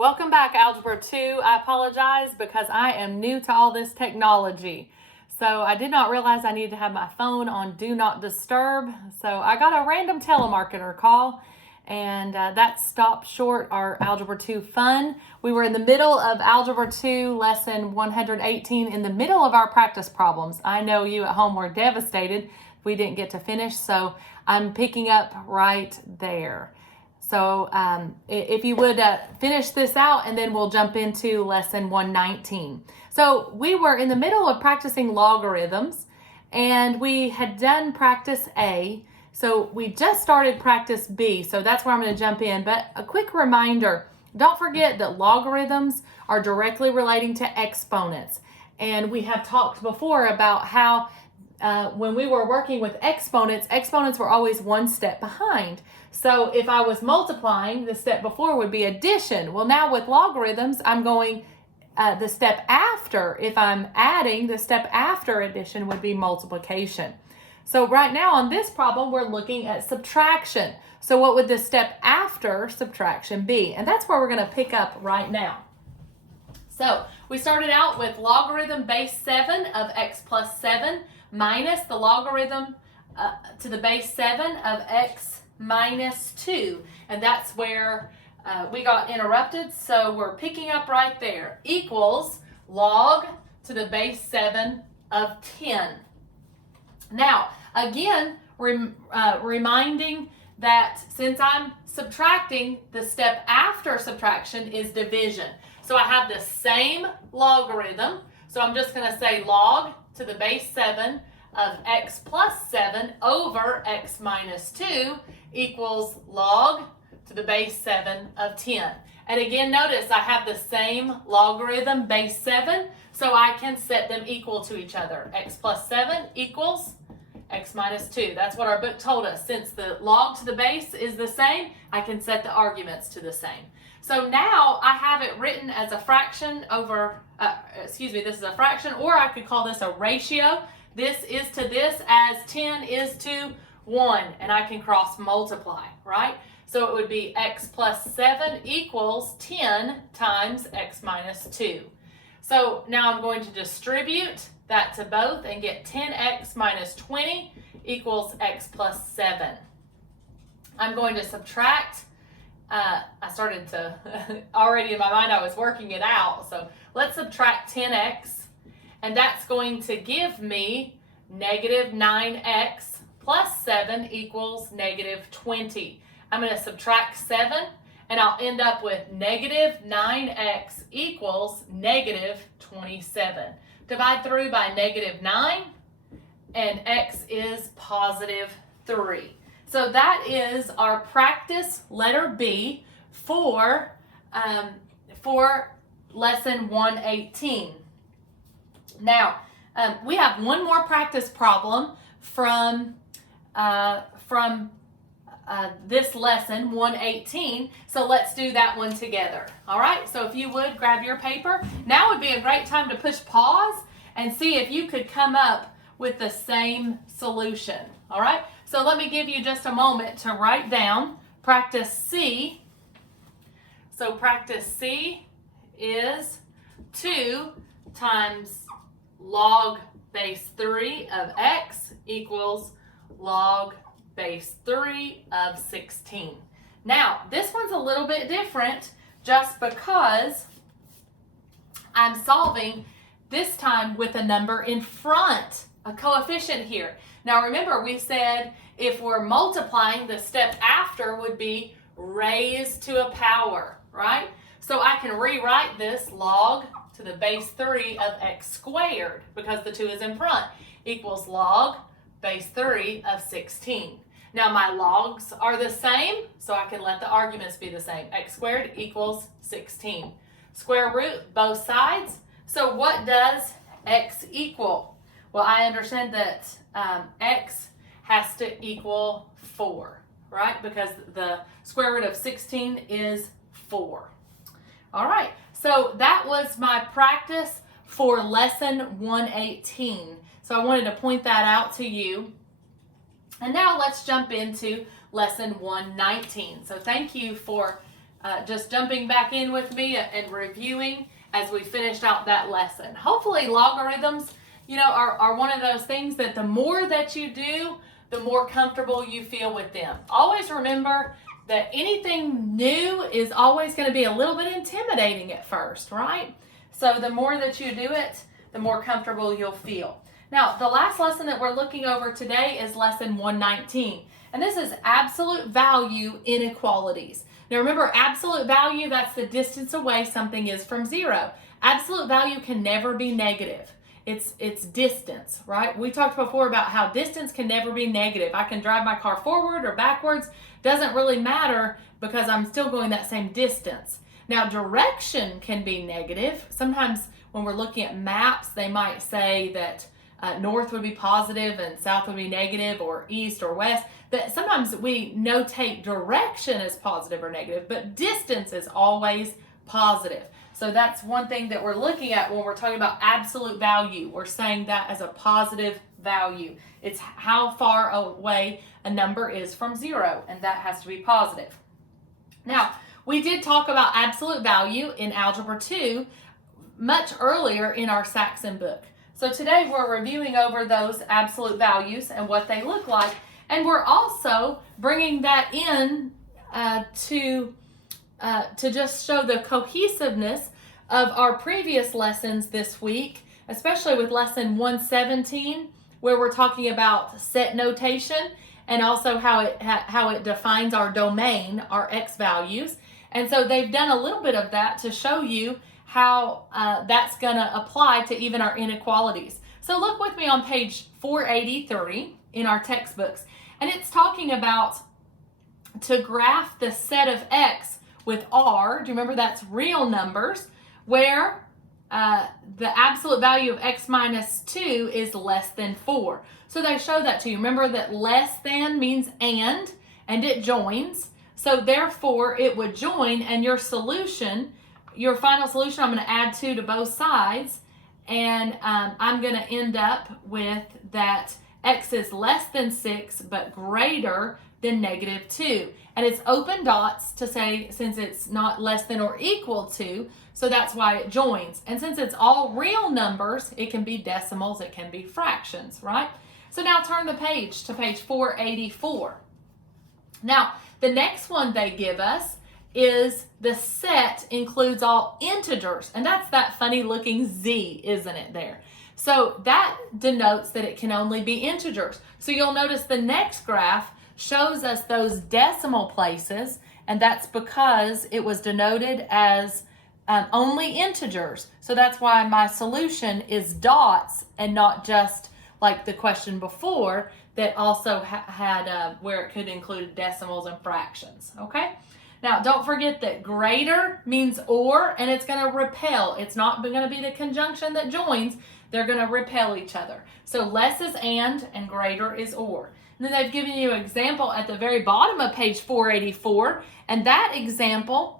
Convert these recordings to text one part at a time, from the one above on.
Welcome back, Algebra 2. I apologize because I am new to all this technology. So I did not realize I needed to have my phone on Do Not Disturb. So I got a random telemarketer call, and that stopped short our Algebra 2 fun. We were in the middle of Algebra 2 lesson 118, in the middle of our practice problems. I know you at home were devastated if we didn't get to finish, so I'm picking up right there. So if you would finish this out, and then we'll jump into lesson 119. So we were in the middle of practicing logarithms, and we had done practice A. So we just started practice B. So that's where I'm going to jump in. But a quick reminder, don't forget that logarithms are directly relating to exponents. And we have talked before about how when we were working with exponents were always one step behind. So if I was multiplying, the step before would be addition. Well, now with logarithms, I'm going the step after. If I'm adding, the step after addition would be multiplication. So right now on this problem, we're looking at subtraction. So what would the step after subtraction be? And that's where we're going to pick up right now. So we started out with logarithm base 7 of x plus 7 minus the logarithm to the base 7 of x minus 2. And that's where we got interrupted. So we're picking up right there. Equals log to the base 7 of 10. Now, again, reminding that since I'm subtracting, the step after subtraction is division. So I have the same logarithm. So I'm just going to say log to the base 7 of x plus 7 over x minus 2 equals log to the base 7 of 10. And again, notice I have the same logarithm base 7, so I can set them equal to each other. X plus 7 equals x minus 2. That's what our book told us. Since the log to the base is the same, I can set the arguments to the same. So now I have it written as a fraction over, this is a fraction, or I could call this a ratio. This is to this as 10 is to 1, and I can cross multiply, right? So it would be x plus 7 equals 10 times x minus 2. So now I'm going to distribute that to both and get 10x minus 20 equals x plus 7. I'm going to subtract. I started to, already in my mind I was working it out. So let's subtract 10x, and that's going to give me negative 9x plus 7 equals negative 20. I'm going to subtract 7, and I'll end up with negative 9x equals negative 27. Divide through by negative 9, and x is positive 3. So that is our practice letter B for lesson 118. Now, we have one more practice problem from this lesson 118. So let's do that one together. All right, so if you would grab your paper. Now would be a great time to push pause and see if you could come up with the same solution. All right, so let me give you just a moment to write down practice C. So practice C is 2 times log base 3 of x equals log base 3 of 16. Now, this one's a little bit different just because I'm solving this time with a number in front, a coefficient here. Now remember, we said if we're multiplying, the step after would be raised to a power, right? So I can rewrite this log to the base 3 of x squared, because the 2 is in front, equals log base 3 of 16. Now my logs are the same, so I can let the arguments be the same. X squared equals 16. Square root both sides. So what does x equal? Well, I understand that x has to equal 4, right? Because the square root of 16 is 4. All right, so that was my practice for lesson 118. So I wanted to point that out to you. And now let's jump into lesson 119. So thank you for just jumping back in with me and reviewing as we finished out that lesson. Hopefully logarithms, are one of those things that the more that you do, the more comfortable you feel with them. Always remember that anything new is always going to be a little bit intimidating at first, right? So the more that you do it, the more comfortable you'll feel. Now, the last lesson that we're looking over today is lesson 119, and this is absolute value inequalities. Now remember, absolute value, that's the distance away something is from zero. Absolute value can never be negative. It's distance, right? We talked before about how distance can never be negative. I can drive my car forward or backwards, doesn't really matter because I'm still going that same distance. Now, direction can be negative. Sometimes when we're looking at maps, they might say that north would be positive and south would be negative, or east or west. That sometimes we notate direction as positive or negative, but distance is always positive. So that's one thing that we're looking at when we're talking about absolute value. We're saying that as a positive value. It's how far away a number is from zero, and that has to be positive. Now, we did talk about absolute value in Algebra 2 much earlier in our Saxon book. So today we're reviewing over those absolute values and what they look like, and we're also bringing that in to just show the cohesiveness of our previous lessons this week, especially with lesson 117, where we're talking about set notation and also how it defines our domain, our x values. And so they've done a little bit of that to show you how that's going to apply to even our inequalities. So look with me on page 483 in our textbooks, and it's talking about to graph the set of x with r. Do you remember that's real numbers, where the absolute value of x minus 2 is less than 4. So they show that to you. Remember that less than means and it joins. So therefore it would join, and your solution, your final solution, I'm going to add 2 to both sides, and I'm going to end up with that x is less than 6 but greater than negative 2. And it's open dots to say since it's not less than or equal to, so that's why it joins. And since it's all real numbers, it can be decimals, it can be fractions, right? So now turn the page to page 484. Now, the next one they give us is the set includes all integers, and that's that funny looking Z, isn't it there? So that denotes that it can only be integers. So you'll notice the next graph shows us those decimal places, and that's because it was denoted as only integers. So that's why my solution is dots and not just like the question before that also had where it could include decimals and fractions, okay? Now, don't forget that greater means or, and it's going to repel. It's not going to be the conjunction that joins. They're going to repel each other. So less is and greater is or. And then they've given you an example at the very bottom of page 484, and that example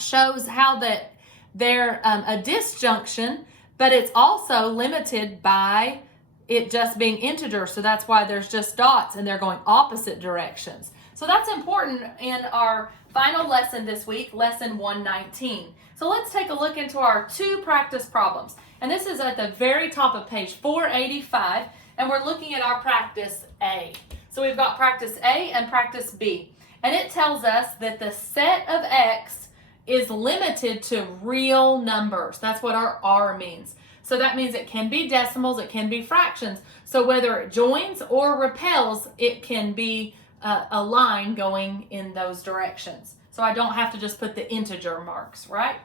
shows how that they're a disjunction, but it's also limited by it just being integer. So that's why there's just dots and they're going opposite directions. So that's important in our final lesson this week, lesson 119. So let's take a look into our 2 practice problems. And this is at the very top of page 485, and we're looking at our practice A. So we've got practice A and practice B. And it tells us that the set of x is limited to real numbers. That's what our R means. So that means it can be decimals, it can be fractions. So whether it joins or repels, it can be a line going in those directions. So I don't have to just put the integer marks, right?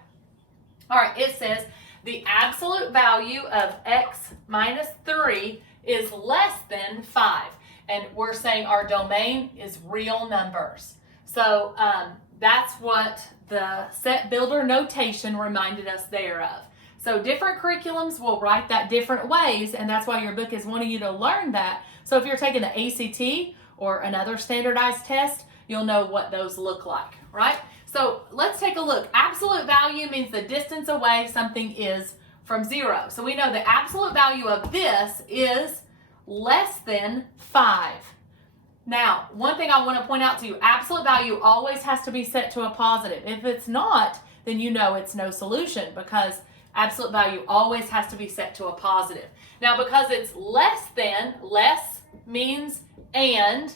All right, it says the absolute value of x minus 3 is less than 5. And we're saying our domain is real numbers. So that's what the set builder notation reminded us thereof. So different curriculums will write that different ways, and that's why your book is wanting you to learn that. So if you're taking the ACT or another standardized test, you'll know what those look like, right? So let's take a look. Absolute value means the distance away something is from 0. So we know the absolute value of this is less than 5. Now, one thing I want to point out to you, absolute value always has to be set to a positive. If it's not, then you know it's no solution because absolute value always has to be set to a positive. Now, because it's less than, less means and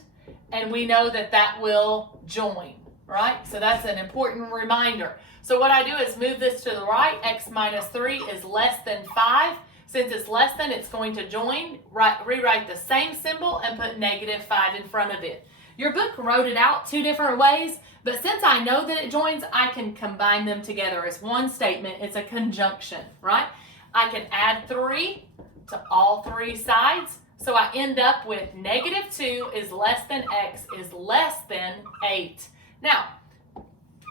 we know that that will join, right? So that's an important reminder. So what I do is move this to the right. X minus 3 is less than 5. Since it's less than, it's going to join. Rewrite the same symbol and put negative 5 in front of it. Your book wrote it out 2 different ways, but since I know that it joins, I can combine them together as one statement. It's a conjunction, right? I can add 3 to all 3 sides. So I end up with negative 2 is less than x is less than 8. Now,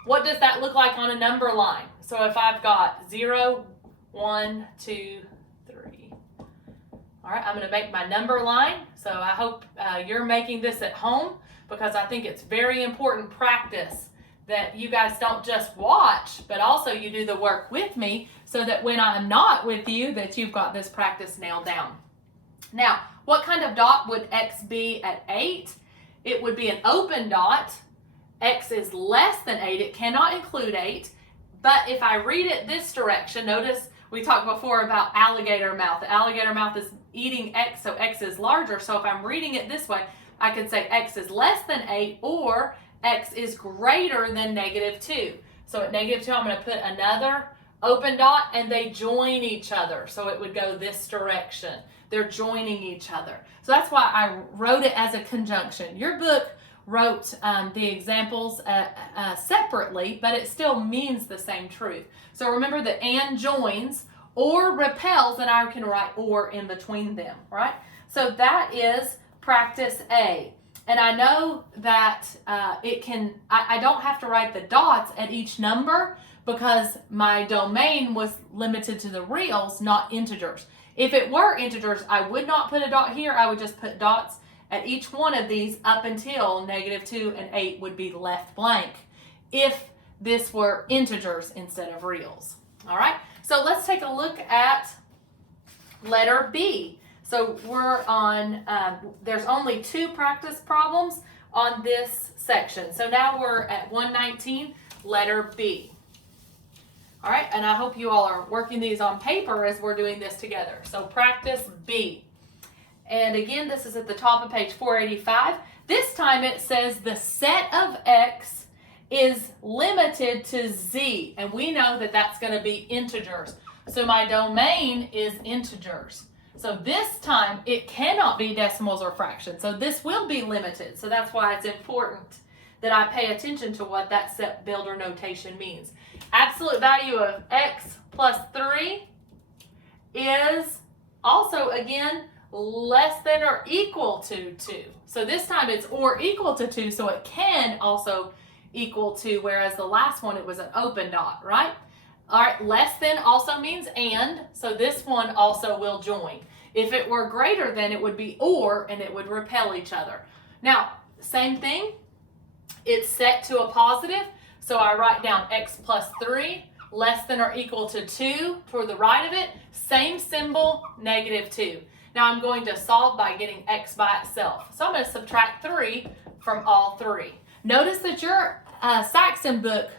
what does that look like on a number line? So if I've got 0, 1, 2, 3. All right, I'm going to make my number line. So I hope you're making this at home because I think it's very important practice that you guys don't just watch, but also you do the work with me so that when I'm not with you, that you've got this practice nailed down. Now, what kind of dot would x be at 8? It would be an open dot. X is less than 8. It cannot include 8. But if I read it this direction, notice we talked before about alligator mouth. The alligator mouth is eating x, so x is larger. So if I'm reading it this way, I could say x is less than 8 or x is greater than negative 2. So at negative 2, I'm going to put another open dot and they join each other. So it would go this direction. They're joining each other. So that's why I wrote it as a conjunction. Your book wrote the examples separately, but it still means the same truth. So remember that and joins or repels, and I can write or in between them, right? So that is practice A. And I know that I don't have to write the dots at each number because my domain was limited to the reals, not integers. If it were integers, I would not put a dot here. I would just put dots at each one of these up until negative 2 and 8 would be left blank if this were integers instead of reals. All right, so let's take a look at letter B. So we're on, there's only 2 practice problems on this section. So now we're at 119, letter B. All right, and I hope you all are working these on paper as we're doing this together. So practice B. And again, this is at the top of page 485. This time it says the set of x is limited to z. And we know that that's going to be integers. So my domain is integers. So this time it cannot be decimals or fractions. So this will be limited. So that's why it's important that I pay attention to what that set builder notation means. Absolute value of x plus 3 is also, again, less than or equal to 2. So this time it's or equal to 2, so it can also equal to, whereas the last one it was an open dot, right? All right, less than also means and, so this one also will join. If it were greater than, it would be or, and it would repel each other. Now, same thing, it's set to a positive, so I write down x plus 3, less than or equal to 2 toward the right of it, same symbol, negative 2. Now I'm going to solve by getting x by itself. So I'm going to subtract 3 from all 3. Notice that your Saxon book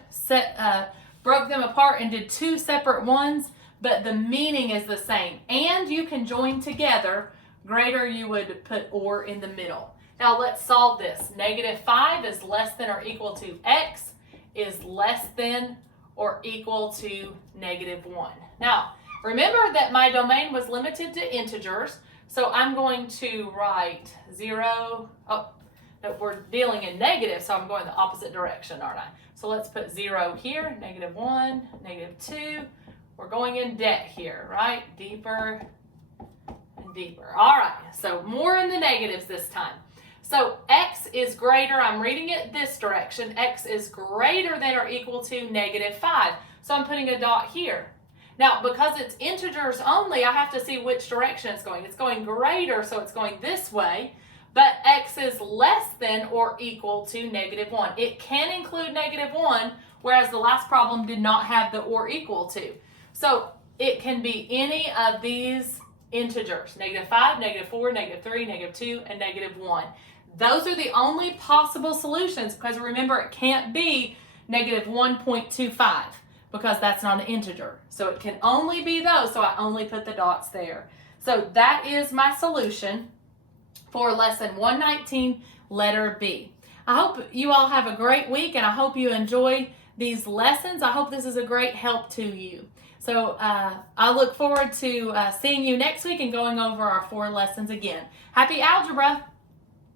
broke them apart and did 2 separate ones, but the meaning is the same. And you can join together. Greater, you would put or in the middle. Now let's solve this. Negative 5 is less than or equal to x is less than or equal to negative 1. Now, remember that my domain was limited to integers, so I'm going to write 0. Oh, no, we're dealing in negative, so I'm going the opposite direction, aren't I? So let's put 0 here, negative 1, negative 2. We're going in debt here, right? Deeper and deeper. All right, so more in the negatives this time. So x is greater, I'm reading it this direction, x is greater than or equal to negative 5. So I'm putting a dot here. Now, because it's integers only, I have to see which direction it's going. It's going greater, so it's going this way, but x is less than or equal to negative 1. It can include negative 1, whereas the last problem did not have the or equal to. So it can be any of these integers, negative 5, negative 4, negative 3, negative 2, and negative 1. Those are the only possible solutions, because remember, it can't be negative 1.25 because that's not an integer. So it can only be those, so I only put the dots there. So that is my solution for lesson 119, letter B. I hope you all have a great week, and I hope you enjoy these lessons. I hope this is a great help to you. So I look forward to seeing you next week and going over our 4 lessons again. Happy algebra!